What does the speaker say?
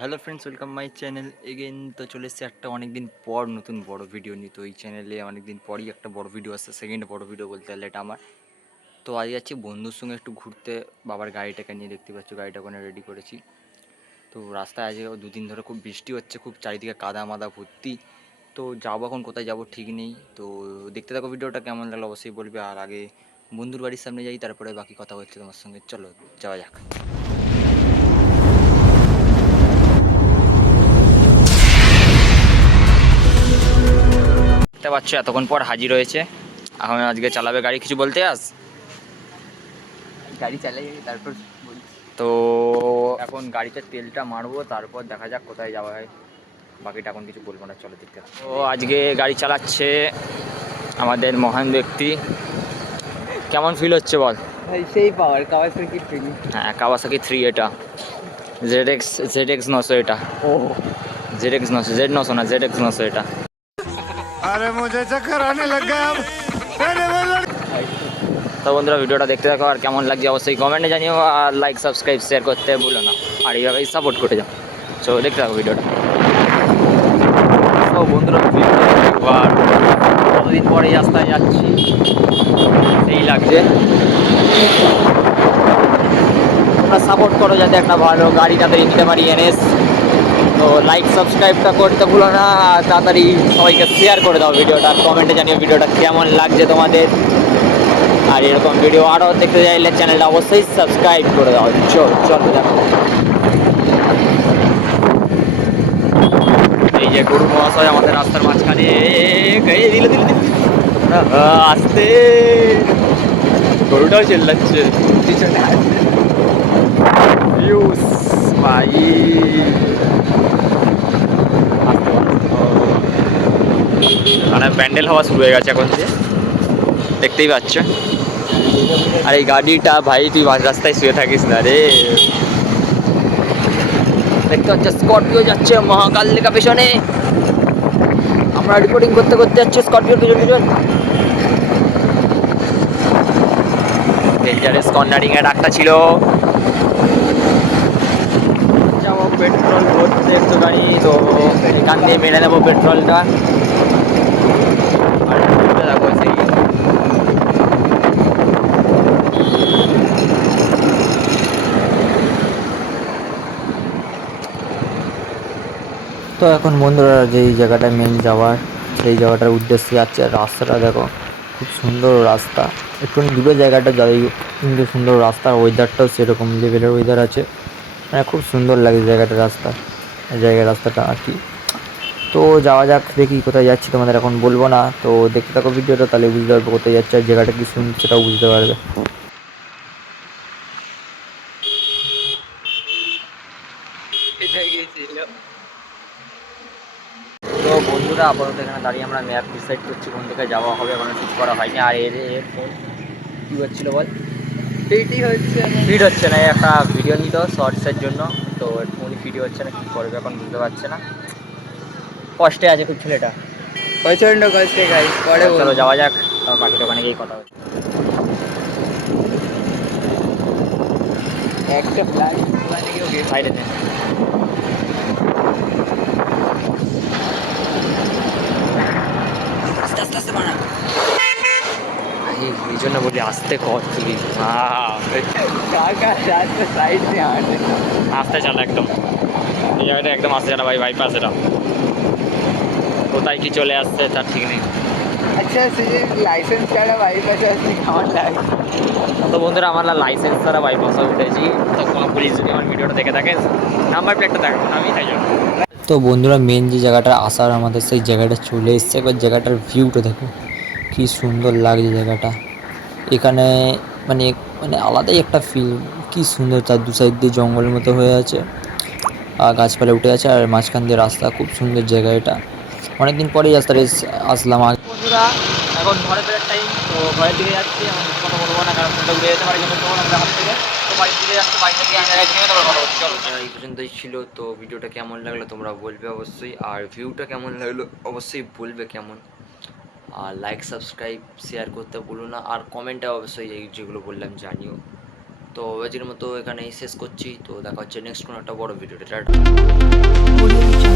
Hello friends, welcome my channel again. তো চলে এসেছে একটা অনেক দিন পর নতুন বড় ভিডিও নিয়ে। তো এই চ্যানেলে অনেক দিন পরই একটা বড় ভিডিও আসছে, সেকেন্ড বড় ভিডিও বলতে গেলে এটা আমার। তো আজ যাচ্ছি বন্ধুর সঙ্গে একটু ঘুরতে, বাবার গাড়িটাকে নিয়ে। দেখতে পাচ্ছ গাড়িটা ওখানে রেডি করেছি। তো রাস্তায় আজ দুদিন ধরে খুব বৃষ্টি হচ্ছে, খুব চারিদিকে কাদা মাদা ভর্তি। তো যাবো এখন কোথায় যাবো ঠিক নেই। তো দেখতে থাকো ভিডিওটা, কেমন লাগলো অবশ্যই বলবে। আর আগে বন্ধুর বাড়ির সামনে যাই, তারপরে বাকি কথা হচ্ছে তোমার সঙ্গে। চলো যাওয়া যাক। দেখতে পাচ্ছ এতক্ষণ পর হাজির হয়েছে। এখন আজকে চালাবে গাড়ি, কিছু বলতে গাড়ি চালাই তারপর বলছি। তো এখন গাড়িতে তেলটা মারবো, তারপর দেখা যাক কোথায় যাওয়া হয়। বাকিটা এখন কিছু বলবো না, চলো দেখতে থাকো। তো আজকে গাড়ি চালাচ্ছে আমাদের মহান ব্যক্তি। কেমন ফিল হচ্ছে বল? ভাই সেই পাওয়ার কাওয়াসাকি ট্রেনিং। হ্যাঁ, কাওয়াসাকি 3 এটা, জেড এক্স 900 এটা। ও জেড এক্স 900, Z 900 না, ZX 900 এটা। अरे मुझे चक्कर आने लग गया अब। अरे बोलो। তো বন্ধুরা ভিডিওটা দেখতে থাকো, আর কেমন লাগছে অবশ্যই কমেন্টে জানিও, আর লাইক সাবস্ক্রাইব শেয়ার করতে ভুলো না। আর এইভাবেই সাপোর্ট করে যাও। তো দেখতে থাকো ভিডিওটা। তো বন্ধুরা একবার কতদিন পরে রাস্তায় যাচ্ছি, সেই লাগছে। তোমরা সাপোর্ট করো যাতে একটা ভালো গাড়ি তাড়াতাড়ি নিতে পারি এনএস। তো লাইক সাবস্ক্রাইবটা করতে ভুলো না, আর তাড়াতাড়ি সবাইকে শেয়ার করে দাও ভিডিওটা। কমেন্টে জানিও ভিডিওটা কেমন লাগছে তোমাদের। আর এরকম ভিডিও আরও দেখতে চাইলে চ্যানেলটা অবশ্যই সাবস্ক্রাইব করে দাও। চলো দেখো। এই যে গরু মহাশয় আমাদের রাস্তার মাঝখানে দিলে আসতে, গরুটাও চেল্লাচ্ছে পিছনে। ভাই মানে প্যান্ডেল হওয়া শুরু হয়ে গেছে এখন থেকে, দেখতেই পাচ্ছ। আর এই গাড়িটা ভাই, তুই মাঝ রাস্তায় শুয়ে থাকিস না রে। দেখতে পাচ্ছ স্করপিও যাচ্ছে মহাকাল লেখা পেছনে। আমরা রিপোর্টিং করতে করতে যাচ্ছি স্করপিও পিছন পিছন। ডেঞ্জারাস কর্নারিং এর একটা ছিল। যাবো পেট্রোল ভরতে একটুখানি, তো এখান দিয়ে মেরে দেবো পেট্রোলটা। আর দেখো সেই তো এখন বন্ধুরা যেই জায়গাটা মেন যাওয়ার, সেই জায়গাটার উদ্দেশ্যে যাচ্ছে। রাস্তাটা দেখো, খুব সুন্দর রাস্তা। একটুখানি দূরে জায়গাটা যাই, কিন্তু সুন্দর রাস্তা। ওয়েদারটাও সেরকম লেভেলের ওয়েদার আছে, মানে খুব সুন্দর লাগে জায়গাটা, রাস্তাটা আর কি। তো যাওয়া যাক, দেখি কোথায় যাচ্ছি তোমাদের এখন বলবো না। তো দেখতে থাকো ভিডিওটা, তাহলে বুঝতে পারবো কোথায় যাচ্ছে, আর জায়গাটা কি সুন্দর সেটাও বুঝতে পারবে। এটা গিয়েছিল। তো বন্ধুরা আপাতত এখানে দাঁড়িয়ে আমরা ম্যাপ ডিসাইড করছি কোন দিকে যাওয়া হবে, এখনো ঠিক করা হয়নি। আর এর ফোন কী হচ্ছিলো বল? পেটি হচ্ছে ফিট হচ্ছে না, এই একটা ভিডিও নিত শর্টসের জন্য। তো এর ফোনই ভিডিও হচ্ছে না, কী করবে এখন বুঝতে পারছে না। কষ্টে আছে খুব ছেলেটা। প্রচন্ড কষ্টে গাইস, পরে চলো বলবো। যাওয়া যাক, তারপর বাকি দোকানে গিয়ে কথা হচ্ছে। একটা ফ্লাইট ওখানে গিয়ে গেট সাইডেতে আস্তে আস্তে আস্তে বানা, এই জন্য বলি আস্তে কর প্লিজ। টাকা রাস্তা সাইড দিয়ে হাঁটে। আস্তে চালা একদম, এই জায়গাটা একদম আস্তে চালা ভাই, বাইপাস এটা। কোথায় কি চলে আসছে তার ঠিক নেই। আচ্ছা সে যে লাইসেন্স ছাড়া বাইপাসে আসলে কেমন লাগে? তো বন্ধুরা আমরা লাইসেন্স ছাড়া বাইপাসে উঠেছি। তো কোনো পুলিশ যদি আমার ভিডিওটা দেখে থাকে, নাম্বার প্লেটটা দেখাবো না আমি, তাই জন্য। তো বন্ধুরা মেন যে জায়গাটা আসার আমাদের, সেই জায়গাটা চলে এসছে। একবার জায়গাটার ভিউটা দেখো, কি সুন্দর লাগছে জায়গাটা। এখানে মানে মানে আলাদাই একটা ফিল, কি সুন্দর। তার দু সাইড দিয়ে জঙ্গলের মতো হয়ে আছে, আর গাছপালা উঠে আছে, আর মাঝখান দিয়ে রাস্তা। খুব সুন্দর জায়গা এটা, অনেকদিন পরেই রাস্তাটা আসলাম। বন্ধুরা এখন ঘরে ফেরার টাইম, তো ঘরের দিকে যাচ্ছি। এখন কথা বলবো না, কারণ ফোনটা উড়ে যেতে পারে যখন তখন আমরা হাত থেকে। তো বাড়ির দিকে যাচ্ছি, বাড়ি থেকে চলো। এই পর্যন্তই ছিল। তো ভিডিওটা কেমন লাগলো তোমরা বলবে অবশ্যই, আর ভিউটা কেমন লাগলো অবশ্যই বলবে কেমন। আর লাইক সাবস্ক্রাইব শেয়ার করতে ভুলো না, আর কমেন্টে অবশ্যই এই যেগুলো বললাম জানিও। তো আজকের মতো এখানেই শেষ করছি, তো দেখা হচ্ছে নেক্সট কোনো একটা বড় ভিডিওতে। টাটা।